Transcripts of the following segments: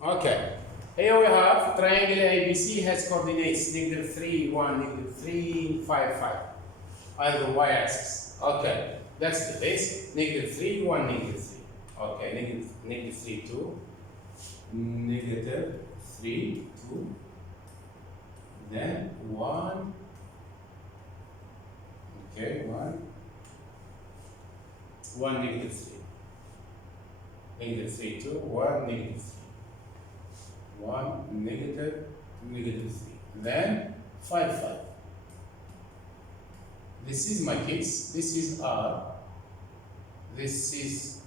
Okay. Here we have triangle ABC has coordinates negative 3, 1, negative 3, 5, 5 on the y-axis. Okay. That's the base. Negative 3, 1, negative 3. Okay. Negative 3, 2. Negative 3, 2. Then 1. Okay. 1. 1, negative 3. Negative 3, 2. 1, negative 3. 1, negative 3. Then 5, 5. This is my kids. This is R. This is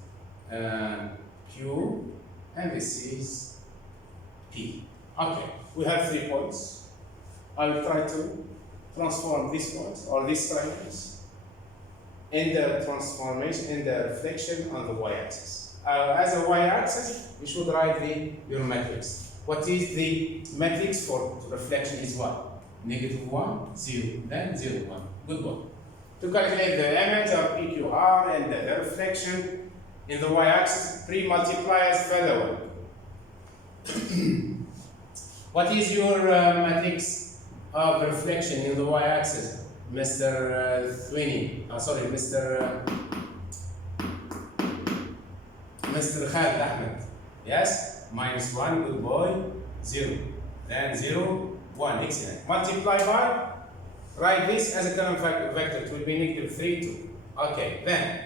Q. And this is P. Okay, we have 3 points. I will try to transform these points or these triangles in the transformation, in the reflection on the y-axis. As a y-axis, you should write your matrix. What is the matrix for reflection is what? Negative 1, 0, then 0, 1. Good one. To calculate the image of PQR and the reflection in the y-axis, pre-multiply as follows. What is your matrix of reflection in the y-axis, Mr. Sweeney? Mr. Khalid Ahmed. Yes? Minus 1, good boy. 0. Then 0, 1. Excellent. Multiply by, write this as a common vector. It will be negative 3, 2. Okay, then.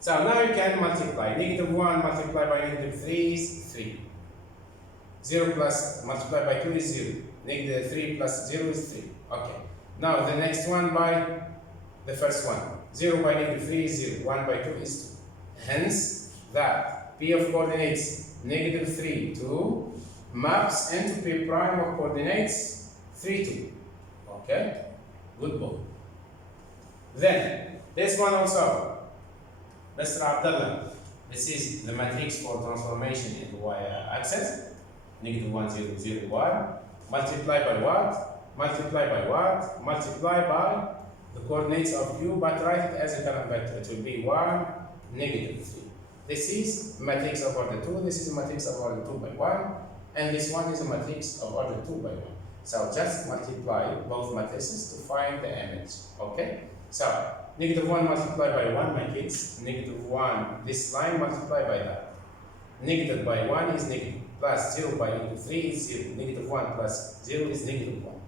So now you can multiply. Negative 1 multiplied by negative 3 is 3. 0 plus multiplied by 2 is 0. Negative 3 plus 0 is 3. Okay. Now the next one by the first one. 0 by negative 3 is 0. 1 by 2 is 2. Hence, that P of coordinates negative 3, 2 maps into P prime of coordinates 3, 2. Okay? Good boy. Then, this one also, Mr. Abdullah. This is the matrix for transformation in the y-axis. Negative 1, 0, 0, 1. Multiply by what? Multiply by what? Multiply by the coordinates of Q, but write it as a column vector. It will be 1, negative 3. This is matrix of order 2, this is a matrix of order 2 by 1, and this one is a matrix of order 2 by 1. So just multiply both matrices to find the image. Okay? So negative 1 multiplied by 1, my kids. Negative 1, this line multiplied by that. Negative by 1 is negative. Plus 0 by negative 3 is 0. Negative 1 plus 0 is negative 1.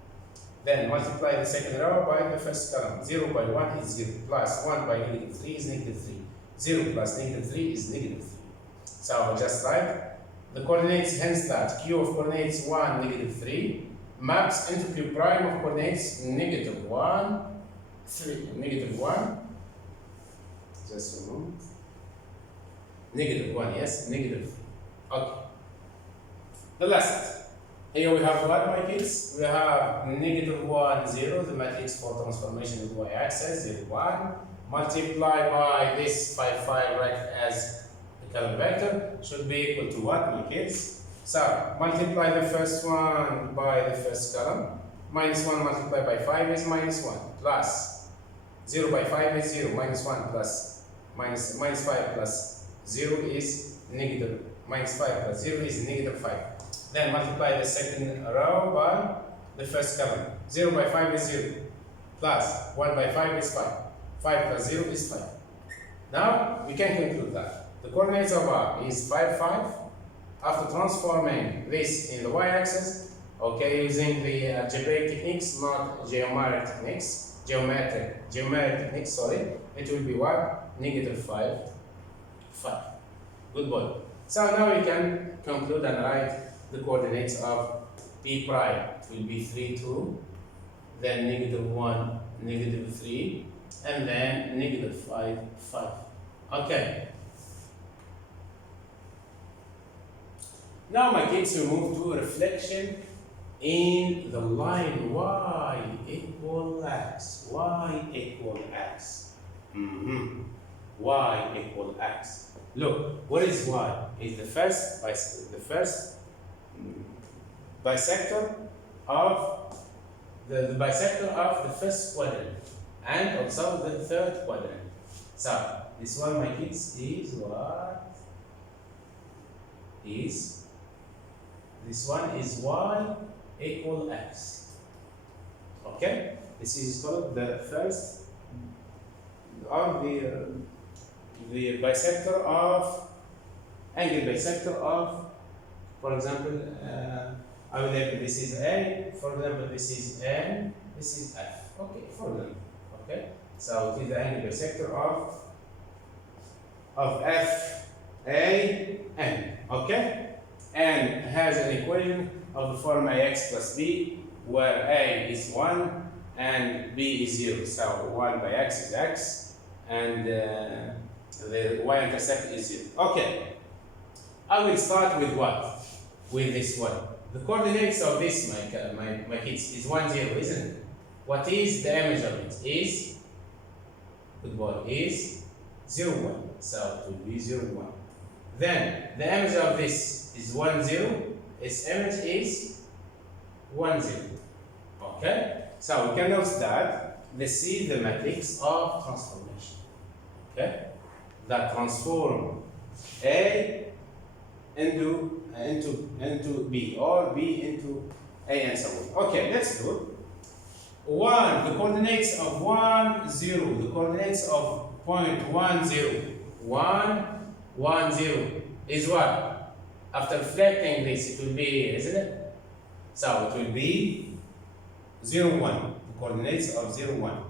Then multiply the second row by the first column. 0 by 1 is 0. Plus 1 by negative 3 is negative 3. 0 plus negative 3 is negative 3. So just write the coordinates, hence that Q of coordinates 1, negative 3 maps into Q prime of coordinates negative 1, 3. Negative 1. Just a moment. Negative 1, yes, negative 3. Okay. The last. Here we have what, my kids? We have negative 1, 0, the matrix for transformation of y-axis, 0, 1. Multiply by this 5, 5, right, as the column vector should be equal to what, my kids? So, multiply the first one by the first column. Minus 1 multiplied by 5 is minus 1. Plus 0 by 5 is 0. Minus 1 plus minus 5 plus 0 is negative. Minus 5 plus 0 is negative 5. Then multiply the second row by the first column. 0 by 5 is 0. Plus 1 by 5 is 5. 5 plus 0 is 5. Now, we can conclude that the coordinates of R is 5, 5. After transforming this in the y-axis, okay, using the algebraic techniques, not geometric techniques, sorry, it will be what? Negative 5, 5. Good boy. So now we can conclude and write the coordinates of P prime. It will be 3, 2, then negative 1, negative 3, and then negative 5, 5. Okay. Now, my kids, we move to reflection in the line y equal x. Y equal x. Y equal x. Look, what is y? Is the first bisector of the bisector of the first quadrant and also the third quadrant. So this one, my kids, is what? Is This one is y equal x. Okay? This is called the first, or the bisector of, angle bisector of, for example, I will label this is A, for example, this is N, this is F. Okay, for them. Okay? So it is the angle bisector of F, A, N. Okay? And has an equation of the form AX plus B, where A is 1 and B is 0. So 1 by X is X, and the y-intercept is 0. Okay. I will start with what? With this one. The coordinates of this, my kids, is 1, 0, isn't it? What is the image of it? Is, good boy, is 0, 1. So it will be 0, 1. Then the image of this is 1, 0. Its image is 1, 0. Okay? So we can note that this is the matrix of transformation. Okay? That transform A into B, or B into A, and so on. Okay, let's do it. 1, the coordinates of 1, 0, the coordinates of point 1, 0. 1, 1, 0 is what? After reflecting this, it will be, isn't it? So it will be 0, 1, the coordinates of 0, 1.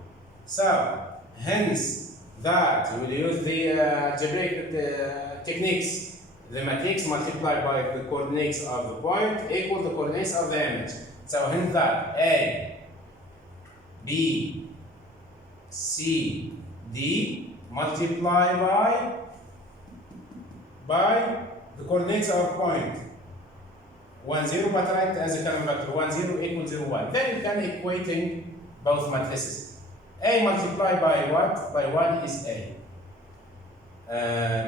So, hence that we will use the algebraic techniques. The matrix multiplied by the coordinates of the point equals the coordinates of the image. So hence that A, B, C, D multiply by the coordinates of point 1, 0, but write as a common factor 1, 0 equals 0, 1. Then you can equating both matrices. A multiplied by what? By 1 is A.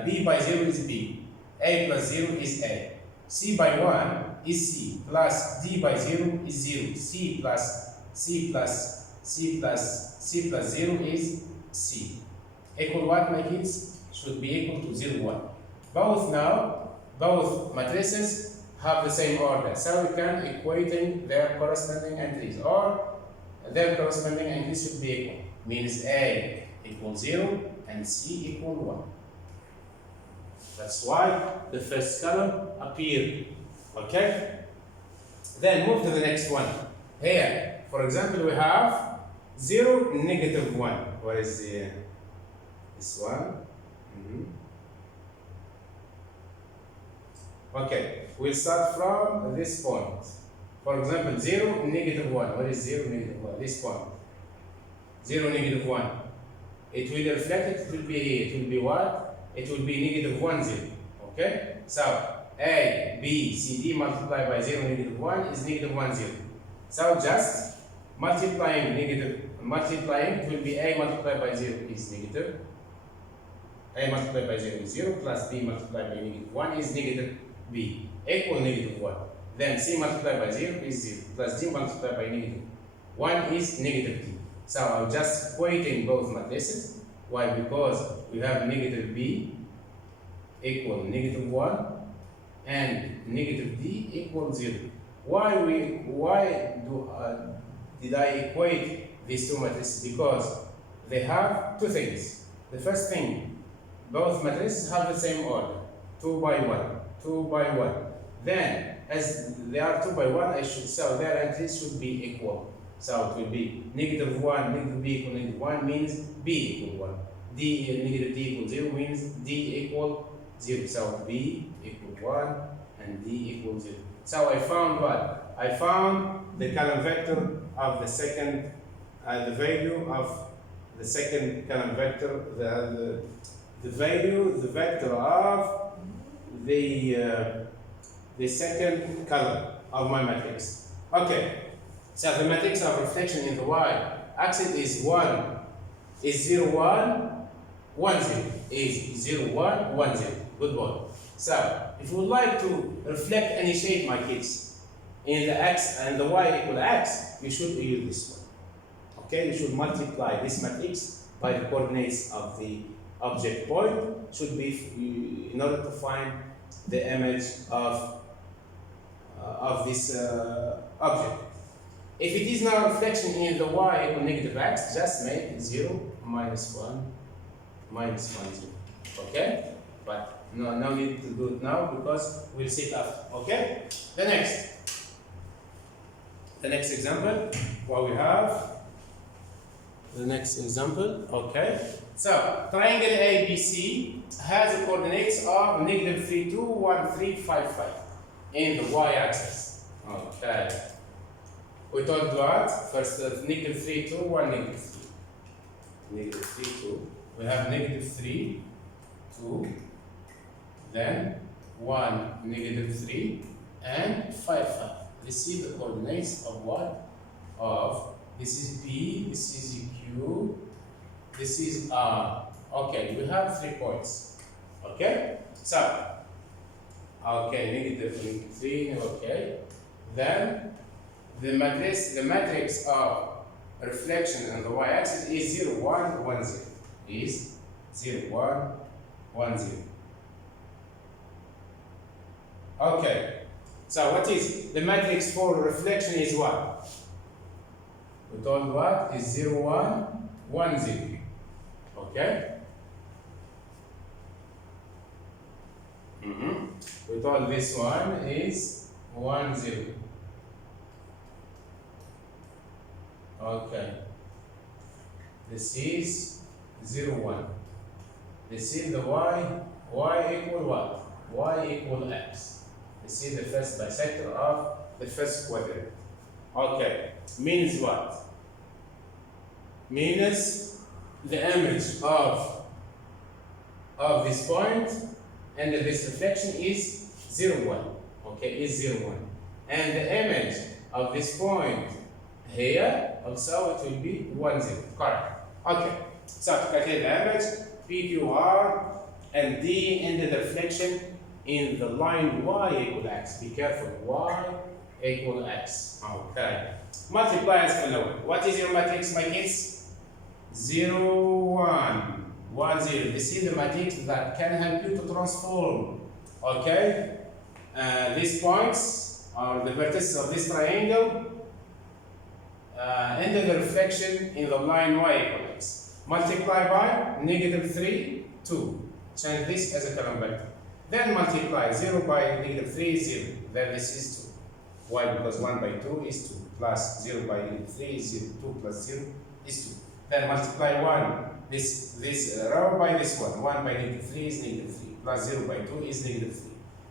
B by 0 is B. A plus 0 is A. C by 1 is C. Plus D by 0 is 0. C plus 0 is C. Equal what, my kids? Should be equal to 0, 1. Both matrices have the same order. So we can equating their corresponding entries, or their corresponding entries should be equal. Means A equals 0 and C equal 1. That's why the first column appeared. Okay? Then move to the next one. Here, for example, we have 0, negative 1. What is this one? Okay, we'll start from this point. For example, 0, negative 1. What is 0, negative 1? This point. 0, negative 1. It will reflect it will be here. It will be what? It will be negative 1, 0. Okay? So, A, B, C, D multiplied by 0, negative 1 is negative 1, 0. So, just multiplying, it will be A multiplied by 0 is negative. A multiplied by 0 is 0, plus B multiplied by negative 1 is negative B, equal negative 1. Then C multiplied by 0 is 0, plus D multiplied by negative 1 is negative D. So, I'm just equating both matrices. Why? Because we have negative B equal negative 1 and negative D equal 0. Why did I equate these two matrices? Because they have two things. The first thing, both matrices have the same order, 2 by 1, 2 by 1. Then, as they are 2 by 1, so their entries should be equal. So it will be negative 1, negative B equal negative 1 means B equal 1. Negative D equal 0 means D equal 0. So B equal 1 and D equal 0. So I found what? I found the column vector of the second, the value of the second column vector, the vector of the second column of my matrix. Okay. So the matrix of reflection in the y-axis is 1, is 0, 1, 1, 0, is 0, 1, 1, 0. Good boy. So, if you would like to reflect any shape, my kids, in the x and the y equal x, you should use this one. Okay, you should multiply this matrix by the coordinates of the object point, should be in order to find the image of of this object. If it is now reflection in the y equal negative x, just make 0, minus 1, minus 1, 0. Okay? But no need to do it now because we'll see it after. Okay? The next example, what we have. The next example, okay. So, triangle ABC has the coordinates of negative 3, 2, 1, 3, 5, 5 in the y-axis. Okay. We told what? First, negative 3, 2, 1, negative 3. Negative 3, 2. We have negative 3, 2, then 1, negative 3, and 5, 5. This is the coordinates of what? Of this is B, this is Q, this is R. Okay, we have 3 points. Okay? So, okay, negative 3, okay. Then the matrix of reflection on the y-axis is 0, 1, 1, 0. Is 0, 1, 1, 0. Okay. So what is the matrix for reflection is what? We told what is 0, 1, 1, 0. Okay? We told this one is 1, 0. Okay. This is 0, 1. This is the y equal what? Y equal x. This is the first bisector of the first quadrant. Okay. Means what? Means the image of this point and this reflection is 0, 1. Okay, is 0, 1. And the image of this point here also it will be 1, 0. Correct. Okay. So to calculate the image, PQR and D into the reflection in the line y equal x. Be careful, y equal x. Okay. Multiply as follow. What is your matrix, my kids? 0, 1, 1, 0. This is the matrix that can help you to transform. Okay? These points are the vertices of this triangle into the reflection in the line y equal x. Multiply by negative 3, 2. Change this as a column vector. Then multiply 0 by negative 3 is 0. Then this is 2. Why? Because 1 by 2 is 2. Plus 0 by negative 3 is 0. 2 plus 0 is 2. Then multiply 1. This row by this one. 1 by negative 3 is negative 3. Plus 0 by 2 is negative 3.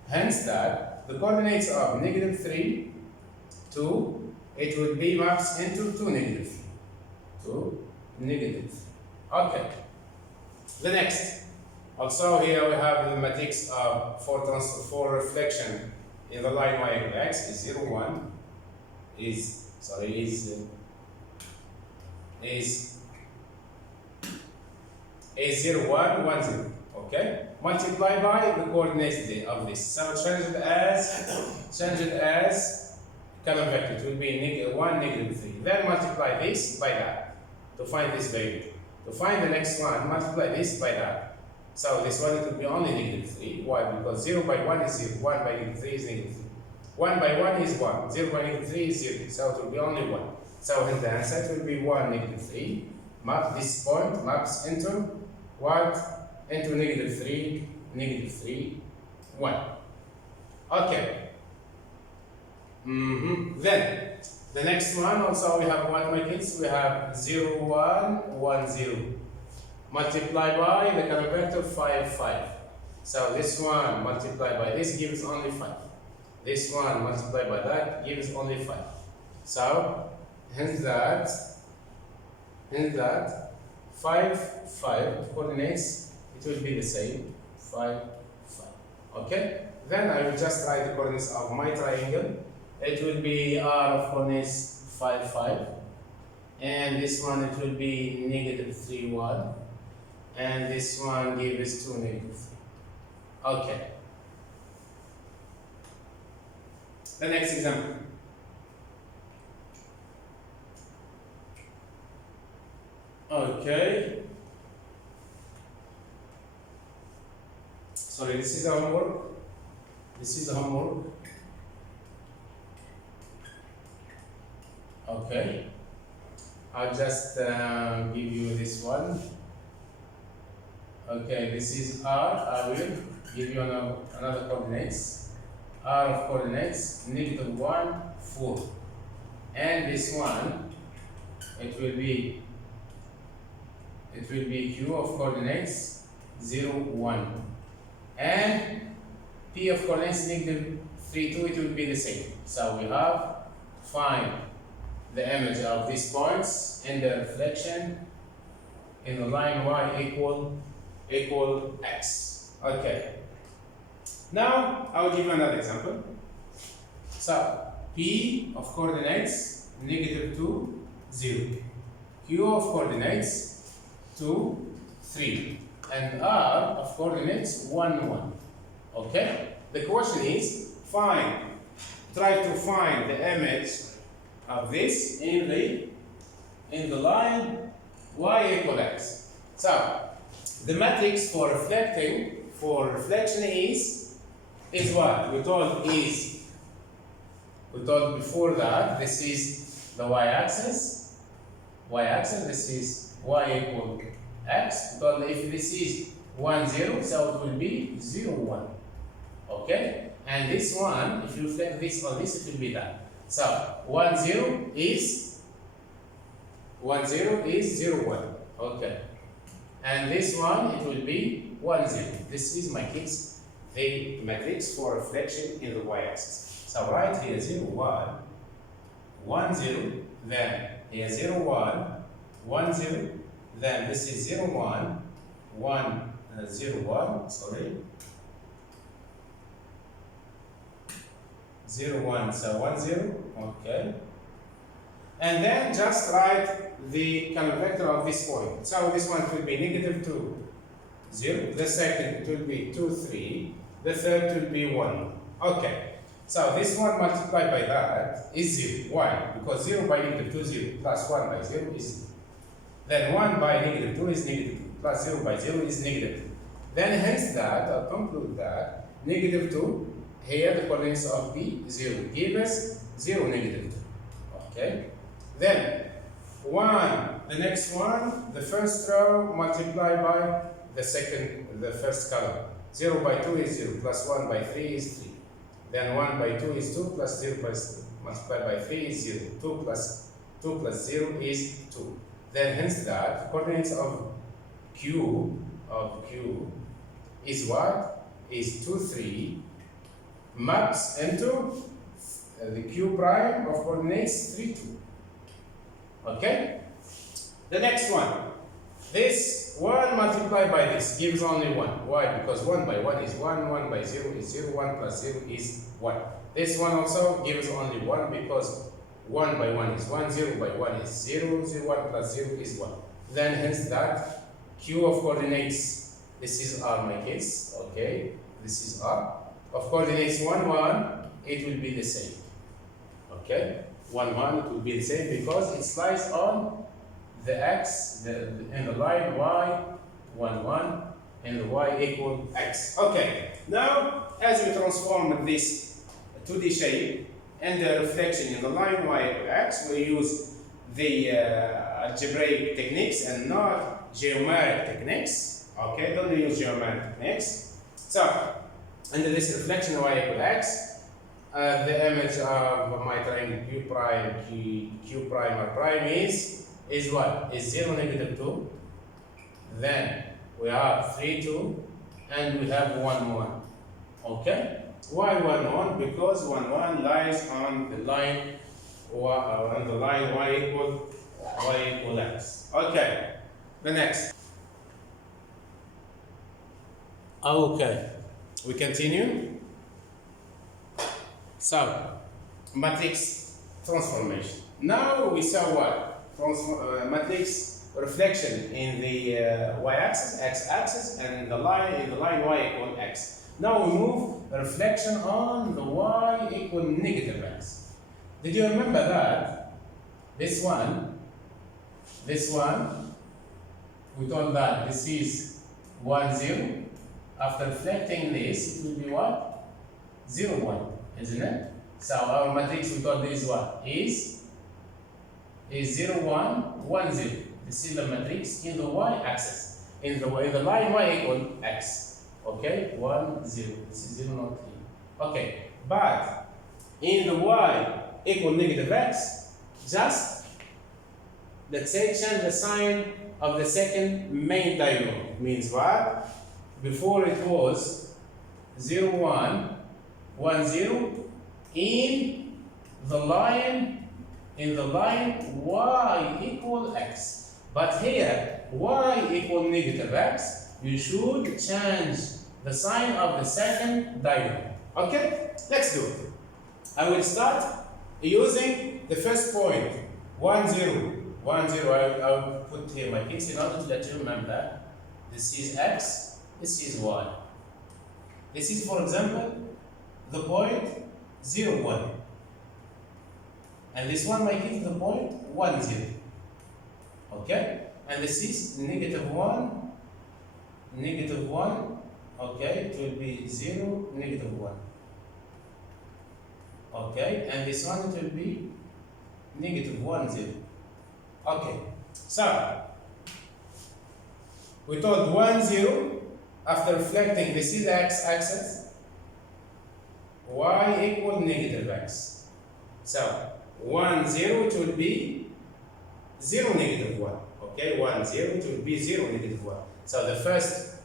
Hence that the coordinates of negative 3, 2, it will be maps into 2, negative 3. 2, negative 3. Okay. The next. Also here we have the matrix of for reflection in the line y equal x is 0, 1 is 0, 1, 1, 0. Okay? Multiply by the coordinates of this. So change it as column vector. It will be 1, negative 3. Then multiply this by that to find this value. To find the next one, multiply this by that. So this one it will be only negative 3. Why? Because 0 by 1 is 0. 1 by negative 3 is negative 3. 1 by 1 is 1. 0 by negative 3 is 0. So it will be only 1. So in the answer it will be 1, negative 3. Map this point maps into what? Into negative 3, negative 3, 1. Okay. Then the next one also we have what, my kids? We have 0, 1, 1, 0. Multiply by the column vector 5, 5. So this one multiplied by this gives only 5. This one multiplied by that gives only 5. So hence that 5, 5 coordinates, it will be the same, 5, 5. Okay? Then I will just write the coordinates of my triangle. It will be R of coordinates 5, 5. And this one it will be negative 3, 1. And this one gives 2, negative 3. Okay. The next example. Okay. Sorry, this is the homework. This is the homework. Okay, I'll just give you this one. Okay, this is R. I will give you another coordinates. R of coordinates -1, 4, and this one it will be Q of coordinates 0, 1, and P of coordinates -3, 2. It will be the same. So we have find the image of these points in the reflection in the line y equal x. Okay. Now I will give you another example. So P of coordinates -2, 0, Q of coordinates 2, 3, and R of coordinates 1, 1. Okay. The question is try to find the image of this in the line y equal x. So the matrix for reflection is what we told before that this is the y-axis. This is y equal x. But if this is 1, 0, so it will be 0, 1. Okay, and this one, if you reflect this on this, it will be that. So 1, 0 is 0, 1. Okay, and this one it will be 1, 0. This is my case, the matrix for reflection in the y-axis. So right here 0, 1, 1, 0, then here 0, 1, 1, 0, then this is 0, 1, 1, 0, 1. Sorry. 0, 1, so 1, 0, okay. And then just write the common vector of this point. So this one will be -2, 0. The second will be 2, 3. The third will be 1. Okay. So this one multiplied by that is 0. Why? Because 0 by -2, 0, plus 1 by 0 is 0. Then 1 by -2 is -2, plus 0 by 0 is -2. Then hence that, I'll conclude that -2, here the coordinates of P 0 give us 0, -2. Okay. Then 1, the next one, the first row multiplied by the first column. 0 by 2 is 0, plus 1 by 3 is 3. Then 1 by 2 is 2, plus 0 multiplied by 3 is 0. 2 plus 0 is 2. Then hence that coordinates of Q is what? Is 2, 3 maps into the Q prime of coordinates 3, 2. Okay? The next one. This 1 multiplied by this gives only 1. Why? Because 1 by 1 is 1, 1 by 0 is 0, 1 plus 0 is 1. This one also gives only 1 because 1 by 1 is 1, 0 by 1 is 0, 1 plus 0 is 1. Then hence that Q of coordinates, this is R my case, okay? This is R. Of coordinates 1, 1, it will be the same. Okay? 1, 1, it will be the same because it lies on the x in the line y, 1, 1, and the y equal x. Okay, now as we transform this 2D shape and the reflection in the line y equal x, we use the algebraic techniques and not geometric techniques. Okay, don't use geometric techniques. So, under this reflection y equal x, the image of my triangle Q prime or prime is what? Is 0, -2. Then we have 3, 2, and we have 1, 1. Okay? Why 1, 1? Because 1, 1 lies on the line y equal x. Okay. The next. Okay. We continue. So, matrix transformation. Now we saw what? Matrix reflection in the y-axis, x-axis, and in the line y equal x. Now we move the reflection on the y equal -x. Did you remember that? This one, we told that this is 1, 0. After reflecting this, it will be what? 0, 1, isn't it? So our matrix we told this what? Is is 0, 1, 1, 0. This is the matrix in the y-axis. In the line y equal x. Okay, 1, 0. This is 0, not 3. Okay, but in the y equal negative x, just let's say change the sign of the second main diagonal. Means what? Before it was 0, 1, 1, 0 in the line y equal x. But here y equal negative x, you should change the sign of the second diagonal. Okay, let's do it. I will start using the first point 1, 0, 1, 0. I will put here my kids in order to let you remember. This is x, this is y. This is, for example, the point 0, 1. And this one, my kids, the point 1, 0. Okay? And this is negative 1, negative 1. Okay? It will be 0, negative 1. Okay? And this one, it will be negative 1, 0. Okay. So, we told 1, 0. After reflecting, this is the x-axis. Y equal negative x. So, 1, 0, it will be 0, negative 1. Okay, 1, 0, it will be 0, negative 1. So the first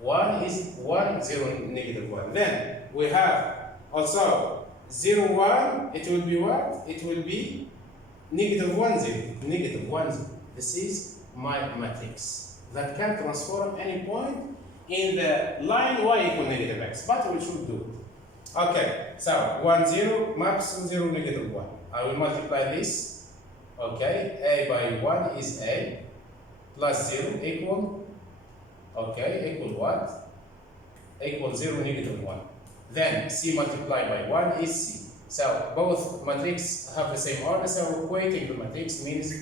one is 1, 0, negative 1. Then we have also 0, 1, it will be what? It will be negative 1, 0, negative 1, 0. This is my matrix that can transform any point in the line y equal negative x, but we should do it. Okay, so 1, 0 maps to 0, negative 1. I will multiply this. Okay, a by 1 is a plus 0 equal, okay, equal what? Equal 0, negative 1. Then c multiplied by 1 is c. So both matrices have the same order, so equating the matrix means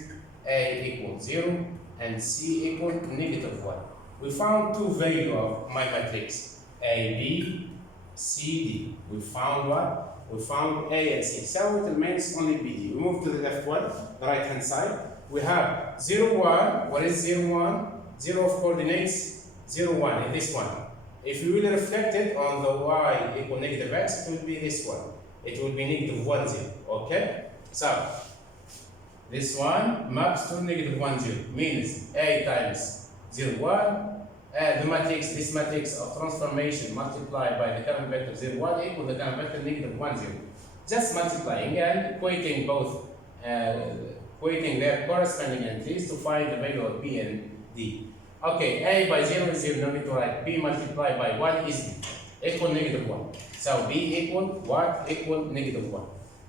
a equal 0 and c equal negative 1. We found two values of my matrix, a, b, c, d. We found what? We found A and C. So it remains only BD. We move to the left one, the right hand side. We have 0, 1. What is 0, 1? 0 of coordinates 0, 1 in this one. If you will reflect it on the y equal negative x, it will be this one. It will be negative 1, 0. Okay? So this one maps to negative 1, 0. Means A times 0, 1. The matrix, this matrix of transformation multiplied by the current vector 0, 1 equal the current vector negative 1, 0. Just multiplying and equating both, equating their corresponding entries to find the value of B and D. Okay, A by 0 is 0, no need to write. B multiplied by 1 is B, equal negative 1. So B equal what? Equal negative 1.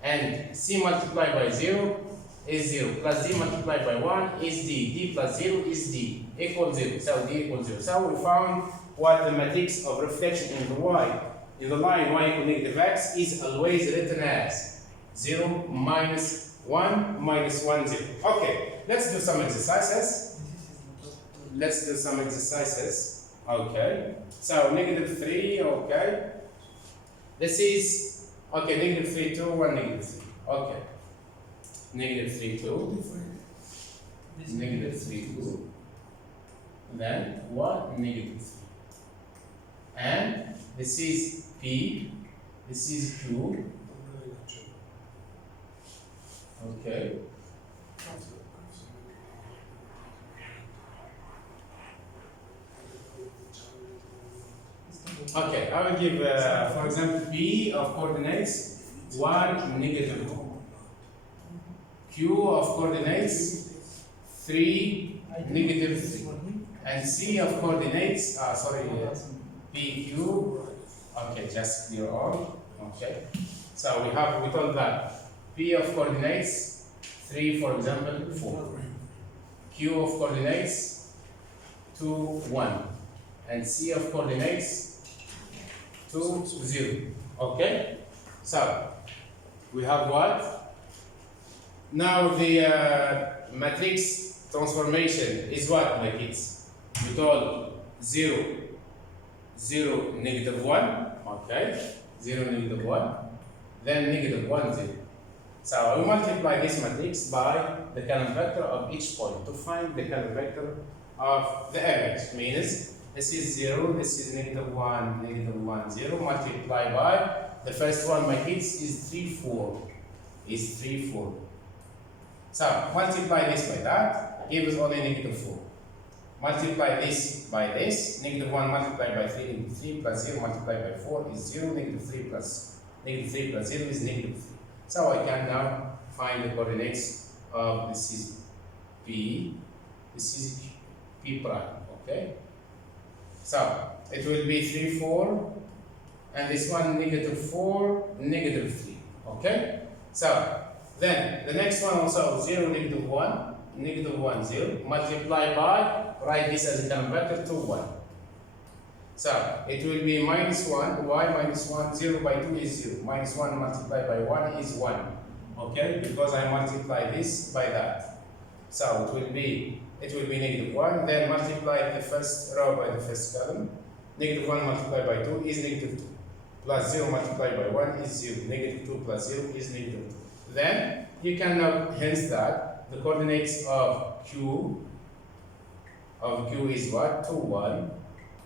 And C multiplied by 0 is 0, plus D multiplied by 1 is D. D plus 0 is D, equal 0. So D equals 0. So we found what the matrix of reflection in the y, in the line y equal negative x is always written as 0 minus 1 minus 1, 0. Okay, let's do some exercises. Let's do some exercises. Okay, so negative 3, okay. This is, okay, negative 3, 2, 1, negative 3. Okay. Negative 3, 2, negative 3, 2, then 1, negative 3. And this is P, this is Q. Okay. Okay, I will give, for example, P of coordinates 1, negative 2. Q of coordinates 3, negative 3. And C of coordinates, PQ. Okay, just clear all. Okay. So we told that P of coordinates 3, for example, 4. Q of coordinates 2, 1. And C of coordinates 2, 0. Okay? So we have what? Now the matrix transformation is what, my kids? We told 0, 0, negative 1. Okay? 0, negative 1. Then negative 1, 0. So I will multiply this matrix by the column vector of each point to find the column vector of the image. Means this is 0, this is -1, -1, 0, multiply by the first one, my kids, is 3, 4. Is 3, 4. So multiply this by that, gives us only -4. Multiply this by this, -1 multiplied by 3, -3 plus 0 multiplied by 4 is 0, -3 plus 0 is -3. So I can now find the coordinates of this is P, this is P prime, okay? So it will be 3, 4, and this one -4, -3, okay? So then the next one also 0, -1, -1, 0, multiply by, write this as a column vector to 1. So it will be -1, y -1, 0 by 2 is 0, -1 multiplied by 1 is 1, okay? Because I multiply this by that. So it will be -1, then multiply the first row by the first column, -1 multiplied by 2 is -2, plus 0 multiplied by 1 is 0, -2 plus 0 is -2. Then you can now hence that the coordinates of Q is what? 2, 1.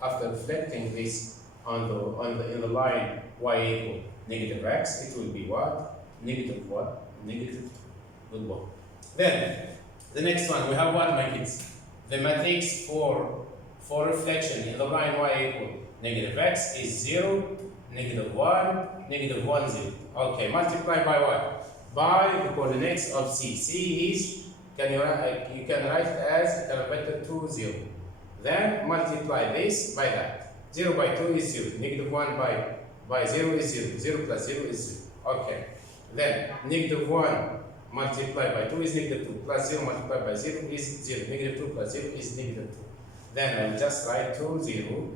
After reflecting this in the line y equal -x, it will be what? -1, -2. Good one. Then the next one, we have what, my kids? The matrix for reflection in the line y equal -x is 0, -1, -1, 0. Okay, multiply by what? By the coordinates of C. C is, you can write it as column vector 2, 0. Then multiply this by that. 0 by 2 is 0, -1 by 0 is 0, 0 plus 0 is 0. Okay. Then -1 multiplied by 2 is -2, plus 0 multiplied by 0 is 0, -2 plus 0 is -2. Then I'll just write 2, 0,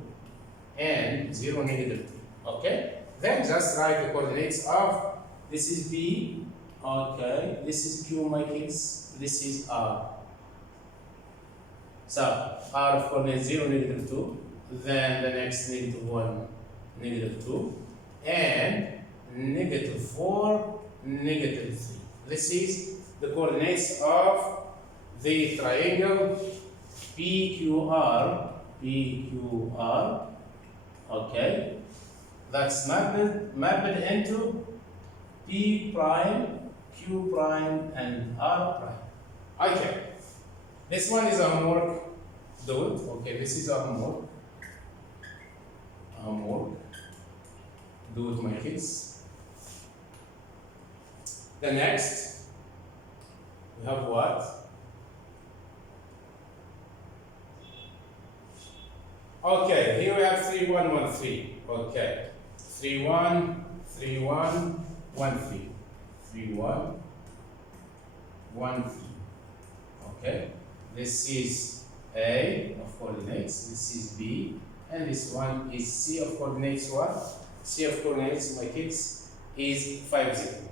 and 0, -2. Okay? Then just write the coordinates of, this is B, okay, this is Q, my kids, this is R. So, R of coordinates 0, -2, then the next -1, -2, and -4, -3. This is the coordinates of the triangle PQR, okay, that's mapped into P prime, Q prime, and R prime. Okay, this one is a homework, do it, okay, this is a homework, do it, my kids. The next, we have what? Okay, here we have 3, 1, 1, 3. Okay, 3, 1, 3, 1, 1, 3. 3, 1, 1, 3. Okay, this is A of coordinates, this is B, and this one is C of coordinates what? C of coordinates, my kids, is 5, 0.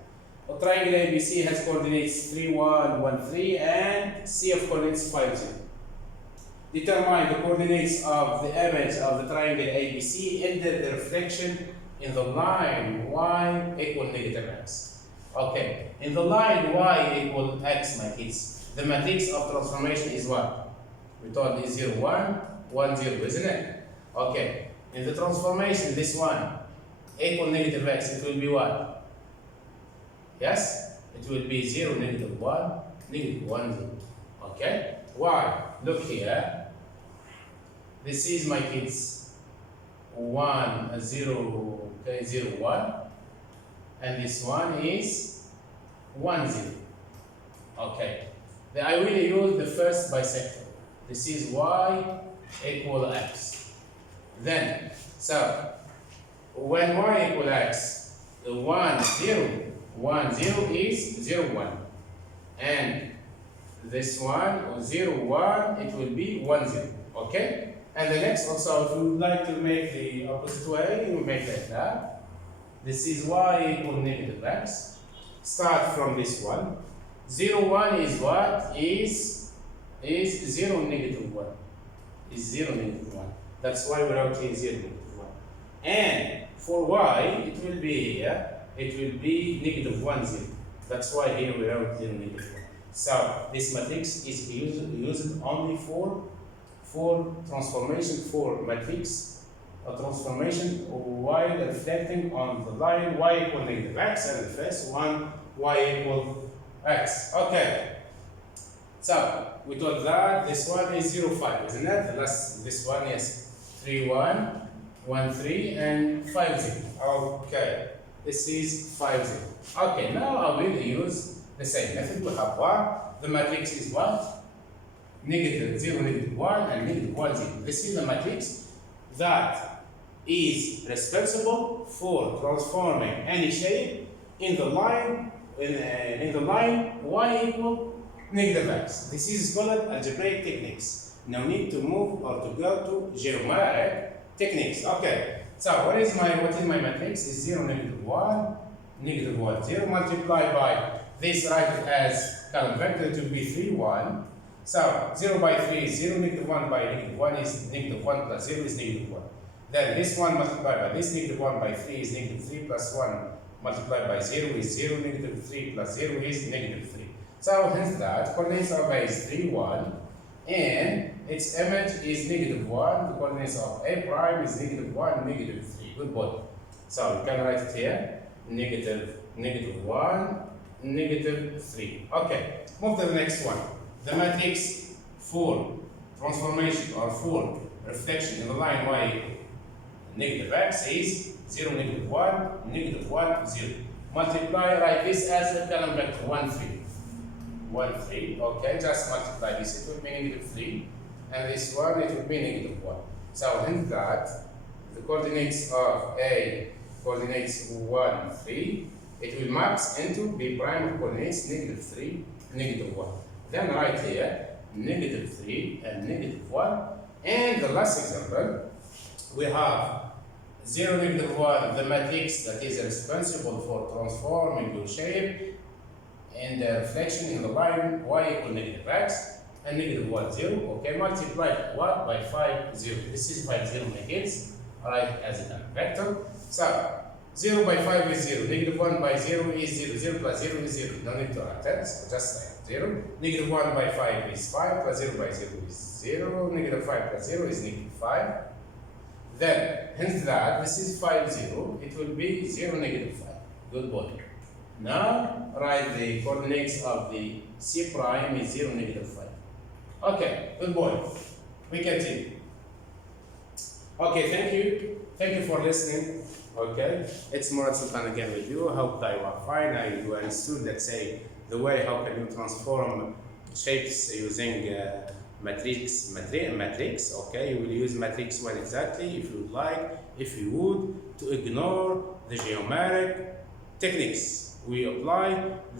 A triangle ABC has coordinates 3, 1, 1, 3, and C of coordinates 5, 0. Determine the coordinates of the image of the triangle ABC and the reflection in the line y equal -x. Okay, in the line y equal x, my kids, the matrix of transformation is what? We thought is 0, 1, 1, 0, isn't it? Okay, in the transformation, this one equal -x, it will be what? Yes, it will be 0, -1, -1, 0. Okay, why? Look here. This is, my kids, 1, 0, okay, 0, 1, and this one is 1, 0. Okay, then I will use the first bisector. This is y equal x. Then, so when y equal x, the 1, 0, 1, 0 is 0, 1, and this one 0, 1, it will be 1, 0. Okay. And the next also, if you would like to make the opposite way, you make like that. This is y equal -x. Start from this one. 0, 1 is what? Is 0, -1. Is 0, -1. That's why we wrote here 0, -1. And for y, it will be here. It will be -1, 0. That's why here we wrote 0, -1. So this matrix is used only for transformation for matrix, a transformation while reflecting on the line y equal negative x, and the first one y equal x. Okay. So we thought that this one is 0, 5, isn't it? This one is 3, 1, 1, 3, and 5, 0. Okay. This is 5, 0. Okay, now I will use the same method. We have 1. The matrix is what? Negative 0, -1, and -1, 0. This is the matrix that is responsible for transforming any shape in the line y equal negative x. This is called algebraic techniques. No need to move or to go to geometric techniques. Okay. So what is my matrix? Is 0, -1, -1, 0 multiplied by this, write it as column vector to be 3, 1. So 0 by 3 is 0, -1 by -1 is -1 plus 0 is -1. Then this one multiplied by this -1 by 3 is -3 plus 1 multiplied by 0 is 0, -3 plus 0 is -3. So hence that coordinates of A is 3, 1, and its image is -1. The coordinates of A prime is -1, -3. Good boy. So we can write it here, -1, -3. Okay, move to the next one. The matrix for transformation or for reflection in the line y equal negative x is 0, -1, -1, 0. Multiply, write this as a column vector 1, 3. 1, 3. Okay, just multiply this, it will be -3. And this one, it will be -1. So hence that the coordinates of A coordinates 1, 3. It will maps into B prime of coordinates -3, -1. Then right here, -3 and -1. And the last example, we have 0, -1, the matrix that is responsible for transforming your shape and the reflection in the line y equal -x, and -1, 0. Okay, multiply what? By 5, 0. This is 5, 0, my kids. Write as a vector. So 0 by 5 is 0, -1 by 0 is 0, 0 plus 0 is 0. No need to write that, so just like 0. -1 by 5 is 5, plus 0 by 0 is 0, -5 plus 0 is -5. Then, hence that, this is 5, 0, it will be 0, -5. Good boy. Now, write the coordinates of the C prime is 0, -5. Okay, good boy. We continue. Okay, thank you. Thank you for listening. Okay, it's Murad Sultan again with you. I hope that you are fine. You understood, let's say, the way how can you transform shapes using matrix. Okay, you will use matrix one exactly if you would like. If you would, to ignore the geometric techniques, we apply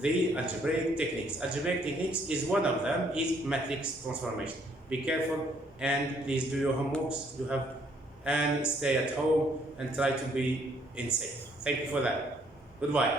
the algebraic techniques. Algebraic techniques is one of them, is matrix transformation. Be careful and please do your homeworks. And stay at home and try to be in safe. Thank you for that. Goodbye.